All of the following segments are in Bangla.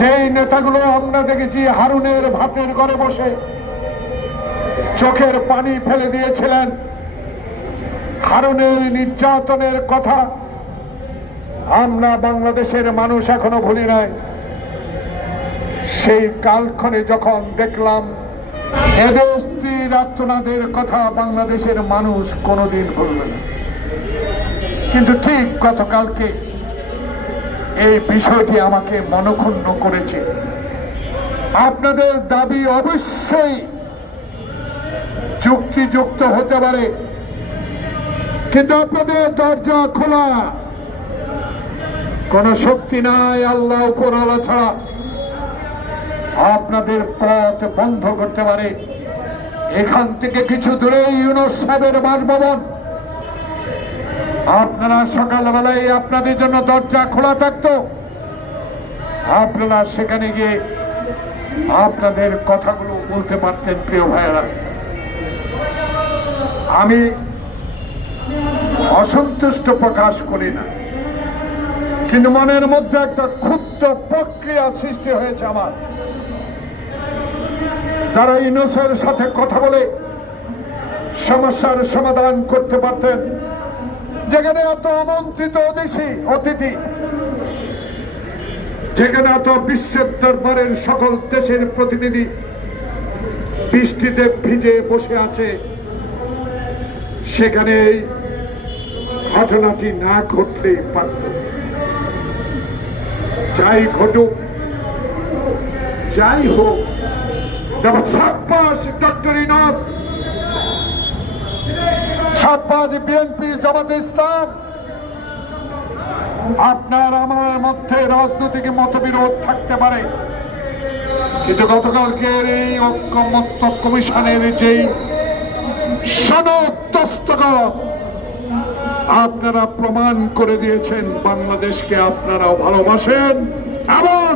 যেই নেতাগুলো আমরা দেখেছি হারুনের ভাতের ঘরে বসে চোখের পানি ফেলে দিয়েছিলেন। হারুনের নির্যাতনের কথা আমরা বাংলাদেশের মানুষ এখনও ভুলি নাই। সেই কালক্ষণে যখন দেখলাম এদের কথা বাংলাদেশের মানুষ কোনোদিন ভুলবে না। কিন্তু ঠিক গতকালকে এই বিষয়টি আমাকে মনক্ষুণ্ণ করেছে। আপনাদের দাবি অবশ্যই যুক্তিযুক্ত হতে পারে। কিন্তু আপনাদের দরজা খোলা। কোন শক্তি নাই আল্লাহ উপর আলো ছাড়া। আপনাদের পথ বন্ধ করতে পারে। এখান থেকে কিছু দূরে ইউনুস সাহেবের বাসভবন আপনারা সকালবেলায় আপনাদের জন্য দরজা খোলা থাকতো। আপনারা সেখানে গিয়ে আপনাদের কথাগুলো বলতে পারতেন, প্রিয় ভাইয়েরা। আমি অসন্তুষ্ট প্রকাশ করি না। কিন্তু মনের মধ্যে একটা ক্ষুদ্র প্রক্রিয়া সৃষ্টি হয়েছে আমার। যারা ইনোসের সাথে কথা বলে সমস্যার সমাধান করতে পারতেন যেখানে এত আমন্ত্রিত অতিথি অতিথি, যেখানে এত বিশ্বের দরবারের সকল দেশের প্রতিনিধি বৃষ্টিতে ভিজে বসে আছে, সেখানে এই ঘটনাটি না ঘটলেই পারত। যাই ঘটুক, যাই হোক সাব্বাস, ডক্টর ইনাস। সাব্বাস বিএনপি জামাতে ইসলাম। আপনার আমার মধ্যে রাজনৈতিক মতবিরোধ থাকতে পারে। কিন্তু গতকালকের এই ঐক্যমত্য কমিশনের যেই সনদ আপনারা প্রমাণ করে দিয়েছেন, বাংলাদেশকে আপনারাও ভালোবাসেন এবং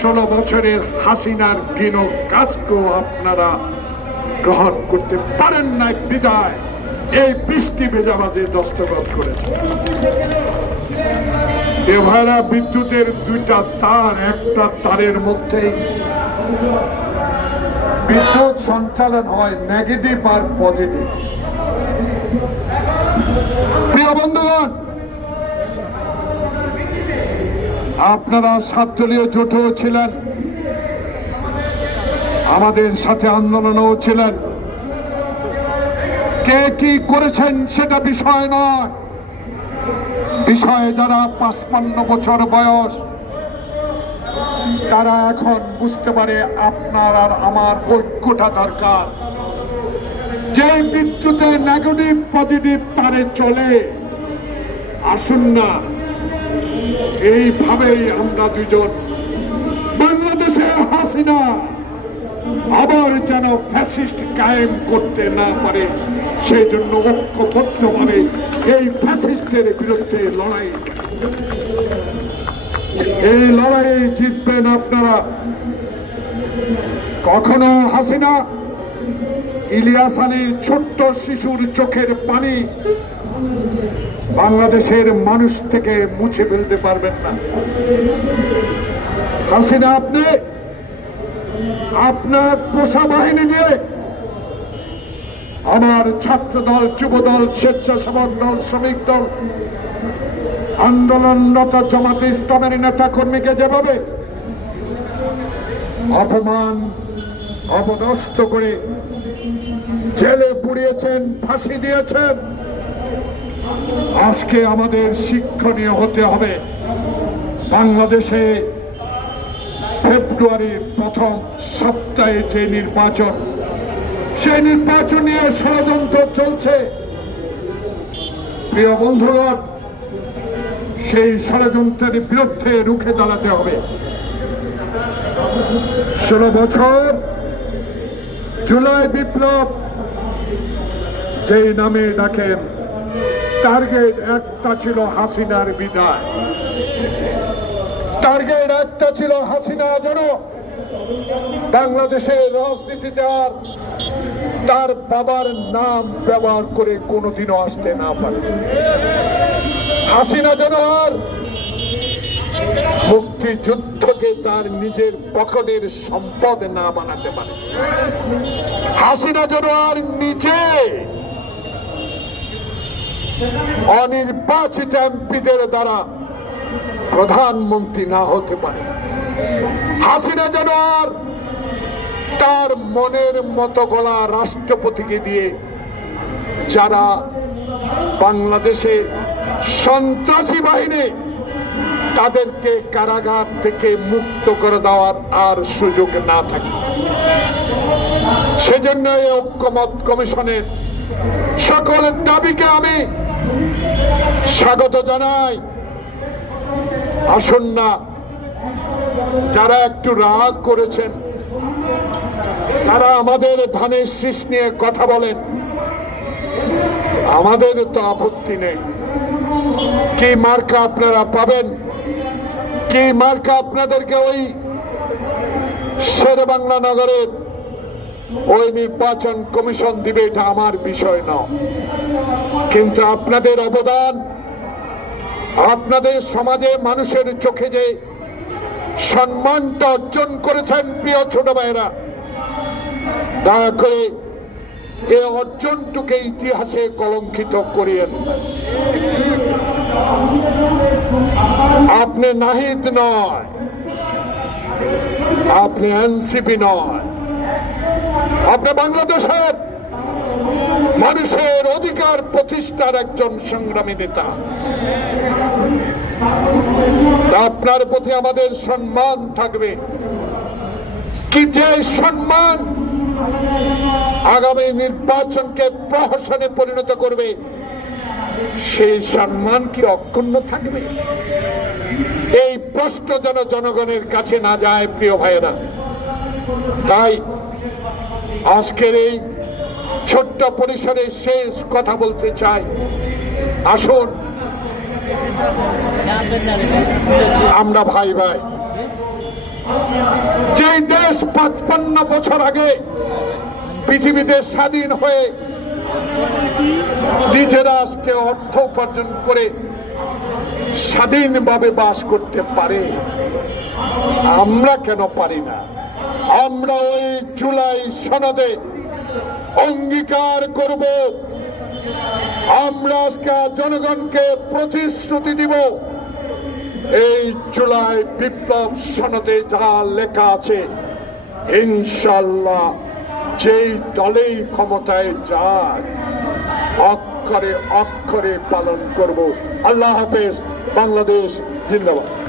ষোলো বছরের হাসিনার গিন কাজকেও আপনারা গ্রহণ করতে পারেন না বিদায়। এই বৃষ্টি ভেজাবাজে দস্তখত করেছে। এভারা বিদ্যুতের দুইটা তার, একটা তারের মধ্যেই বিদ্যুৎ সঞ্চালন হয় নেগেটিভ আর পজিটিভ প্রিয় বন্ধুগণ, আপনারা সাতদলীয় জোটও ছিলেন, আমাদের সাথে আন্দোলনও ছিলেন। কে কি করেছেন সেটা বিষয় নয়। বিষয়ে যারা পাঁচপান্ন বছর বয়স, তারা এখন বুঝতে পারে আপনার আর আমার ঐক্যটা দরকার। যে বিদ্যুতে নেগেটিভ পজিটিভ তারে চলে, আসুন না। এইভাবেই আমরা দুজন বাংলাদেশে হাসিনা আবার যেন ফ্যাসিস্ট কায়েম করতে না পারে। সেই জন্য ঐক্যবদ্ধভাবে এই ফ্যাসিস্টের বিরুদ্ধে লড়াই। এই লড়াই জিতবেন আপনারা। কখনো হাসিনা, ইলিয়াস আলীর ছোট্ট শিশুর চোখের পানি বাংলাদেশের মানুষ থেকে মুছে ফেলতে পারবেন না। হাসিনা, আপনি আপনার পোষা বাহিনী নিয়ে আমার ছাত্র দল যুব দল স্বেচ্ছাসেবক দল, শ্রমিক দল, আন্দোলনরত জামাতে ইসলামের নেতা কর্মীকে যেভাবে অপমান, অপদস্থ করে জেলে পুড়িয়েছেন, ফাঁসি দিয়েছেন, আজকে আমাদের শিক্ষণীয় হতে হবে। বাংলাদেশে ফেব্রুয়ারির প্রথম সপ্তাহে যে নির্বাচন সেই নির্বাচন নিয়ে ষড়যন্ত্র চলছে। প্রিয় বন্ধুগণ সেই ষড়যন্ত্রের বিরুদ্ধে রুখে দাঁড়াতে হবে। ষোলো বছর, জুলাই বিপ্লব, যেই নামে ডাকেন, টার্গেট একটা ছিল হাসিনার বিদায়। টার্গেট একটা ছিল হাসিনা যেন বাংলাদেশের রাজনীতিতে আর তার বাবার নাম ব্যবহার করে কোনোদিনও আসতে না পারে। হাসিনা যেন আর মুক্তিযুদ্ধকে তার নিজের পকেটের সম্পদ না বানাতে পারে। হাসিনা যেন আর নিজে অনির্বাচিত এমপিদের দ্বারা প্রধানমন্ত্রী না হতে পারে। হাসিনা যেন আর তার মনের মতো গলা রাষ্ট্রপতিকে দিয়ে যারা বাংলাদেশে সন্ত্রাসী বাহিনী তাদেরকে কারাগার থেকে মুক্ত করে দেওয়ার আর সুযোগ না থাকে। সেজন্য এই ঐক্যমত কমিশনের সকল দাবিকে আমি স্বাগত জানাই। আসুন না, যারা একটু রাগ করেছেন তারা আমাদের ধানের শীষ নিয়ে কথা বলেন। আমাদের তো আপত্তি নেই। কি মার্কা আপনারা পাবেন? কি মার্কা আপনাদেরকে ওই শের বাংলা নগরের ওই নির্বাচন কমিশন দিবে, এটা আমার বিষয় না। কিন্তু আপনাদের অবদান, আপনাদের সমাজে মানুষের চোখে যে সম্মানটা অর্জন করেছেন প্রিয় ছোট ভাইয়েরা দয়া করে এ অর্জনটুকে ইতিহাসে কলঙ্কিত করিয়েন। আপনি নাহিদ নয়, আপনি এনসিপি নয়। আপনি বাংলাদেশের মানুষের অধিকার প্রতিষ্ঠার একজন সংগ্রামী নেতা। আপনার প্রতি আমাদের সম্মান থাকবে। কি যে সম্মান আগামী নির্বাচনকে প্রহসনে পরিণত করবে। সেই সম্মান কি অক্ষুণ্ণ থাকবে? এই প্রশ্ন যেন জনগণের কাছে না যায়, প্রিয় ভাইয়েরা। তাই আজকের এই ছোট্ট পরিসরে শেষ কথা বলতে চাই। আসুন, আমরা ভাই ভাই যে দেশ পাঁচপান্ন বছর আগে পৃথিবীতে স্বাধীন হয়ে নিজেরা আজকে অর্থ উপার্জন করে স্বাধীনভাবে বাস করতে পারে, আমরা কেন পারি না? আমরা ওই জুলাই সনদে অঙ্গীকার করব। আমরা আজকে জনগণকে প্রতিশ্রুতি দিব। এই জুলাই বিপ্লব সনদে যা লেখা আছে ইনশাল্লাহ যেই দলেই ক্ষমতায় যাক অক্ষরে অক্ষরে পালন করব। আল্লাহ হাফেজ, বাংলাদেশ জিন্দাবাদ।